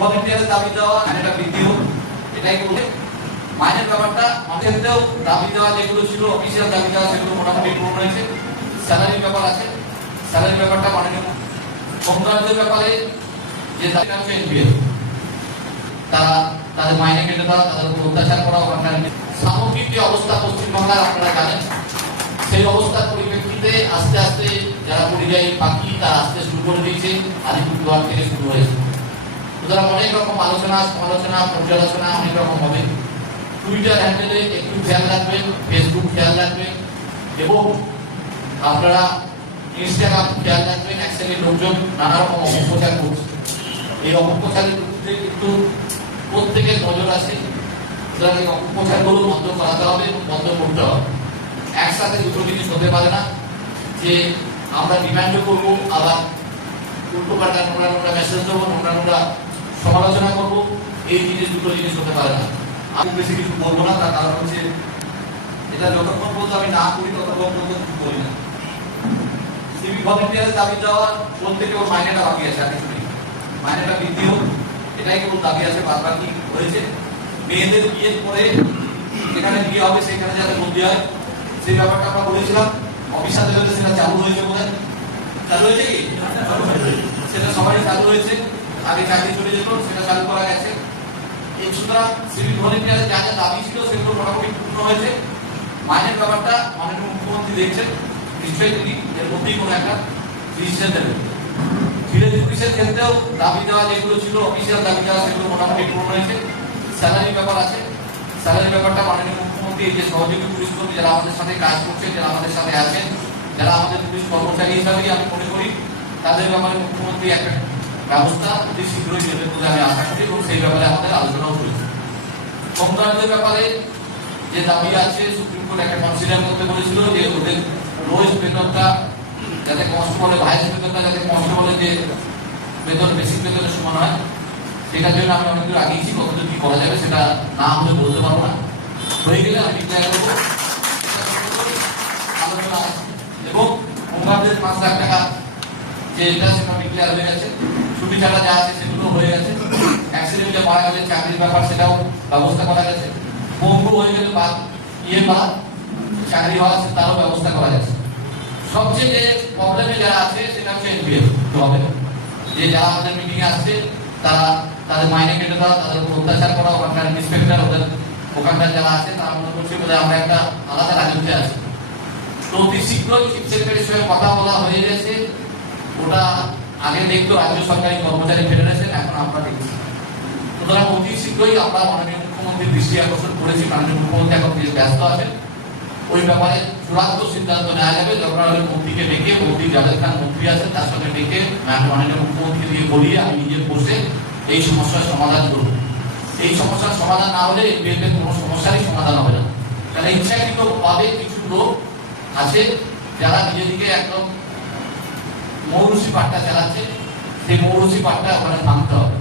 ভলেন্টিয়ারের দাবি দেওয়া এটা বৃদ্ধি হোক এটাই বলে মাইনের ব্যাপারটা আমাদের দাবি দেওয়া যেগুলো ছিল অফিসিয়াল দাবি দেওয়া সেগুলো মোটামুটি পূরণ হয়েছে। স্যালারির ব্যাপার আছে। স্যালারির ব্যাপারটা মাননীয় হোমগার্ডদের ব্যাপারে যে দাবিটা হচ্ছে এনপিএল তারা তাদের মাইনে কেটে দেওয়া তাদের উপর অত্যাচার করা ওখানকার সামগ্রিক যে অবস্থা পশ্চিমবাংলার আপনারা জানেন, সেই অবস্থার পরিপ্রেক্ষিতে আস্তে আস্তে যারা পরিযায়ী পাখি তারা আসতে শুরু করে দিয়েছে, আলিপুরদুয়ার থেকে শুরু হয়েছে। সুতরাং অনেক রকম আলোচনা, সমালোচনা, পর্যালোচনা অনেক রকম হবে। টুইটার হ্যান্ডেলে একটু খেয়াল রাখবেন ফেসবুক খেয়াল রাখবেন এবং আপনারা ইনস্টাগ্রাম খেয়াল রাখবেন এক শ্রেণির লোকজন নানা রকম অপপ্রচার করছে। এই অপপ্রচারের বিরুদ্ধে কিন্তু প্রত্যেকের নজর আছে। সুতরাং এই অপপ্রচারগুলো বন্ধ করাতে হবে এবং বন্ধ করতে হবে। একসাথে দুটো জিনিস হতে পারে না, যে আমরা ডিমান্ডও করব, আবার উল্টো পাল্টা নোংরা নোংরা মেসেজ দেবো, নোংরা নোংরা সমালোচনা করব, এই জিনিস দুটো জিনিস হতে পারে না। আমি বেশি কিছু বলব না, তার কারণ হচ্ছে এটা যতক্ষণ পর্যন্ত আমি না করি, ততক্ষণ পর্যন্ত কিছু করি না। সিভিক ভলেন্টিয়ারের দাবি দেওয়া প্রত্যেকে ওর মাইনেটা বাকি আছে, আর কিছু নেই। মাইনেটা বৃদ্ধি হোক, এটাই কেবল দাবি আছে বাদ বাকি হয়েছে। মেয়েদের বিয়ে করে যেখানে বিয়ে হবে, সেখানে যাতে বন্দি হয়, সেই ব্যাপারটা আমরা বলেছিলাম। অফিসার লেভেলে সেটা চালু হয়েছে বোধ চালু হয়েছে কি? সেটা সবাই চালু হয়েছে। আগে চাকরি চলে যেত, সেটা চালু করা গেছে। এই সুতরাং সিভিক ভলেন্টিয়ারের যা যা দাবি ছিল, সেগুলো মোটামুটি পূর্ণ হয়েছে। মাইনের ব্যাপারটা মাননীয় মুখ্যমন্ত্রী দেখছেন। নিশ্চয়ই তিনি এর মধ্যেই কোনো একটা ডিসিশন নেবেন। ভিলেজ পুলিশের ক্ষেত্রেও দাবি দেওয়া যেগুলো ছিল অফিসিয়াল দাবি দেওয়া, সেগুলো মোটামুটি পূরণ হয়েছে। স্যালারি ব্যাপার আছে। স্যালারি ব্যাপারটা মাননীয় মুখ্যমন্ত্রী যে সহযোগী পুলিশ কর্মী যারা আমাদের সাথে কাজ করছেন যারা আমাদের সাথে আছেন, যারা আমাদের পুলিশ কর্মচারী হিসাবেই আমি মনে করি, তাদের ব্যাপারে মুখ্যমন্ত্রী একটা ব্যবস্থা অতি শীঘ্রই নেবেন বলে আমি আশা করি এবং সেই ব্যাপারে আমাদের আলোচনাও চলছে। হোমগার্ডদের ব্যাপারে যে দাবি আছে, সুপ্রিম কোর্ট একটা কনসিডার করতে বলেছিল যে ওদের রোজ বেতনটা যাতে কনস্টেবলের ভাইস বেতনটা যাতে কনস্টেবলের যে বেতন বেসিক বেতনের সমান হয়, সেটার জন্য আমি অনেক দূর আগিয়েছি কতদূর কি করা যাবে সেটা না হলে বলতে পারব না। হয়ে গেলে আমি ডিক্লেয়ার করব। এবং হোমগার্ডদের পাঁচ লাখ টাকা যে এটা সেটা ডিক্লেয়ার হয়ে গেছে। ছুটি ছাড়া যা আছে সেগুলো হয়ে গেছে। অ্যাক্সিডেন্টে মারা গেলে চাকরির ব্যাপার, সেটাও ব্যবস্থা করা গেছে। পঙ্গু হয়ে গেলে বা ইয়ে বা চাকরি হওয়া তারও ব্যবস্থা করা গেছে। সবচেয়ে যে প্রবলেমে যারা আছে, সেটা হচ্ছে এনপিএফ প্রবলেম যে যারা আমাদের মিটিং আসছে, তারা, তাদের মাইনে কেটে দেওয়া, তাদের উপর অত্যাচার করা, ওখানকার ইন্সপেক্টর ওদের ওখানকার যারা আছে, তারা মনে করছে বোধ আমরা একটা আলাদা রাজত্বে আছি। অতি শীঘ্রই চিফ সেক্রেটারির সঙ্গে কথা বলা হয়ে গেছে। ওটা আগে দেখতো রাজ্য সরকারি কর্মচারী ফেডারেশন এখন আমরা দেখছি। সুতরাং অতি শীঘ্রই আমরা মাননীয় মুখ্যমন্ত্রীর দৃষ্টি আকর্ষণ করেছি, মাননীয় মুখ্যমন্ত্রী এখন বেশ ব্যস্ত আছেন। ওই ব্যাপারে চূড়ান্ত সিদ্ধান্ত নেওয়া যাবে দরকার হলে মন্ত্রীকে ডেকে মন্ত্রী জাভেদ খান মন্ত্রী আছেন তার সঙ্গে ডেকে মাননীয় মুখ্যমন্ত্রী দিয়ে বলিয়ে আমি নিজে বসে এই সমস্যার সমাধান করব। এই সমস্যার সমাধান না হলে এনপিএফ এর কোনো সমস্যারই সমাধান হবে না। কারণ ইচ্ছাকৃত কিছু লোক আছে, যারা নিজেদিকে একদম মৌরুষি পাট্টা চালাচ্ছে সেই মৌরসি পাট্টা ওখানে থামতে হবে।